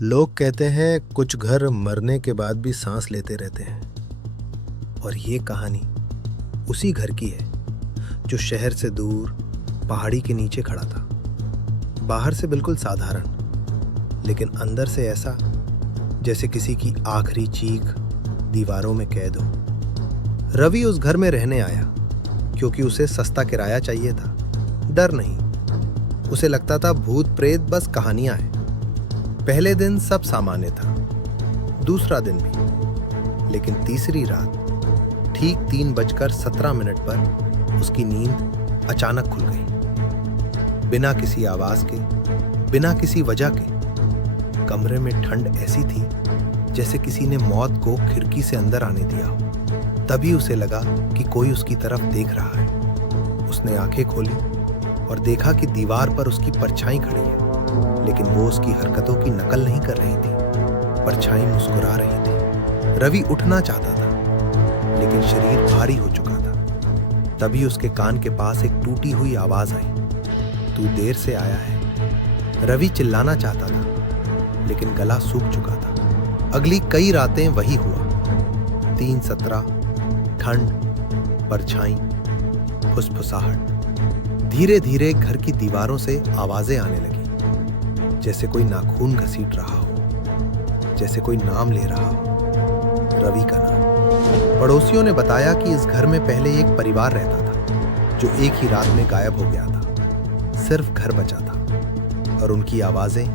लोग कहते हैं कुछ घर मरने के बाद भी सांस लेते रहते हैं, और ये कहानी उसी घर की है जो शहर से दूर पहाड़ी के नीचे खड़ा था। बाहर से बिल्कुल साधारण, लेकिन अंदर से ऐसा जैसे किसी की आखिरी चीख दीवारों में कैद हो। रवि उस घर में रहने आया क्योंकि उसे सस्ता किराया चाहिए था। डर नहीं, उसे लगता था भूत प्रेत बस कहानियां हैं। पहले दिन सब सामान्य था, दूसरा दिन भी, लेकिन तीसरी रात ठीक 3:17 पर उसकी नींद अचानक खुल गई। बिना किसी आवाज के, बिना किसी वजह के। कमरे में ठंड ऐसी थी जैसे किसी ने मौत को खिड़की से अंदर आने दिया हो। तभी उसे लगा कि कोई उसकी तरफ देख रहा है। उसने आंखें खोली और देखा कि दीवार पर उसकी परछाई खड़ी है, लेकिन वो उसकी हरकतों की नकल नहीं कर रही थी। परछाई मुस्कुरा रही थी। रवि उठना चाहता था, लेकिन शरीर भारी हो चुका था। तभी उसके कान के पास एक टूटी हुई आवाज आई, तू देर से आया है। रवि चिल्लाना चाहता था, लेकिन गला सूख चुका था। अगली कई रातें वही हुआ। 3:17, ठंड, परछाई, फुसफुसाहट। धीरे धीरे घर की दीवारों से आवाजें आने लगी, जैसे कोई नाखून घसीट रहा हो, जैसे कोई नाम ले रहा हो, रवि का नाम। पड़ोसियों ने बताया कि इस घर में पहले एक परिवार रहता था जो एक ही रात में गायब हो गया था। सिर्फ घर बचा था और उनकी आवाजें।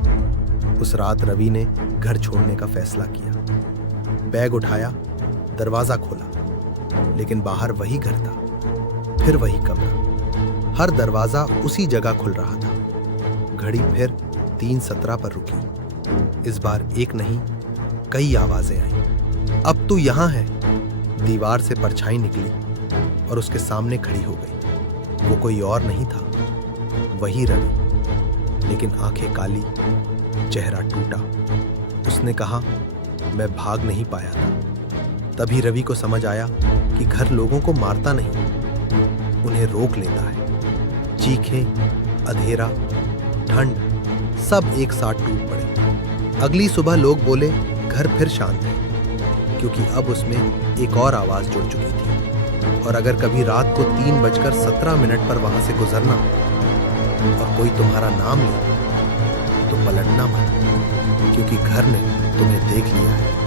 उस रात रवि ने घर छोड़ने का फैसला किया। बैग उठाया, दरवाजा खोला, लेकिन बाहर वही घर था, फिर वही कमरा। हर दरवाजा उसी जगह खुल रहा था। घड़ी फिर 3:17 पर रुकी। इस बार एक नहीं, कई आवाजें आईं। अब तू यहां है। दीवार से परछाई निकली और उसके सामने खड़ी हो गई। वो कोई और नहीं था, वही रवि, लेकिन आंखें काली, चेहरा टूटा। उसने कहा, मैं भाग नहीं पाया था। तभी रवि को समझ आया कि घर लोगों को मारता नहीं, उन्हें रोक लेता है। चीखें, अंधेरा, ठंड, सब एक साथ टूट पड़े। अगली सुबह लोग बोले घर फिर शांत है, क्योंकि अब उसमें एक और आवाज जुड़ चुकी थी। और अगर कभी रात को 3:17 पर वहां से गुजरना और कोई तुम्हारा नाम ले, तो पलटना मत, क्योंकि घर ने तुम्हें देख लिया है।